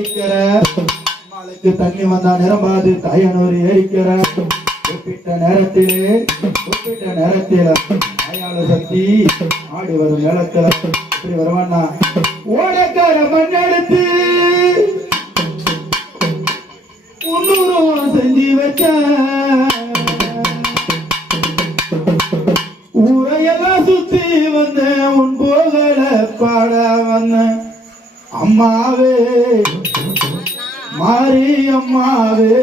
அடிக்கிற மலைக்கு தண்ணி வந்தா நிரம்பாது தாயனூர் ஏறிக்கிற. குறிப்பிட்ட நேரத்திலே குறிப்பிட்ட நேரத்தில் அயாள சக்தி ஆடி வரும் நிலத்துல இப்படி வருவான்னா ஓடக்கார மண்ணெடுத்து முன்னூறு செஞ்சு வச்ச ஊரையெல்லாம் சுத்தி வந்த உன் போகல பாட வந்தேன். அம்மாவே மாறி அம்மாவே.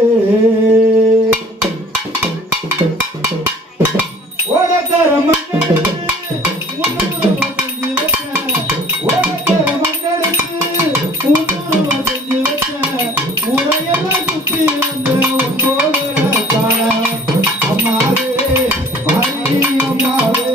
அம்மாவே மாறி அம்மாவே.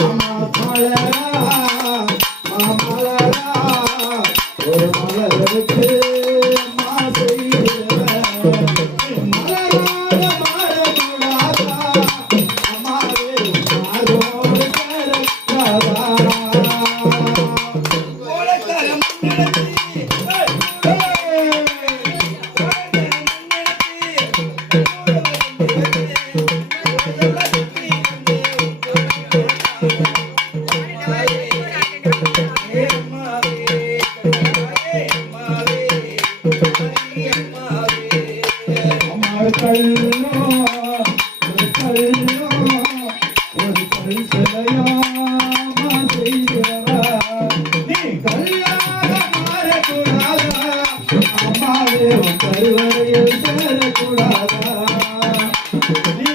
அம்மா மலரா அம்மாள் கள்ளோ ஒரு கள்ளோ ஒரு கல் நீ கல்லாக மாறக்கூடாதா அம்மாவே கருவறையில் சேரக்கூடாதா நீ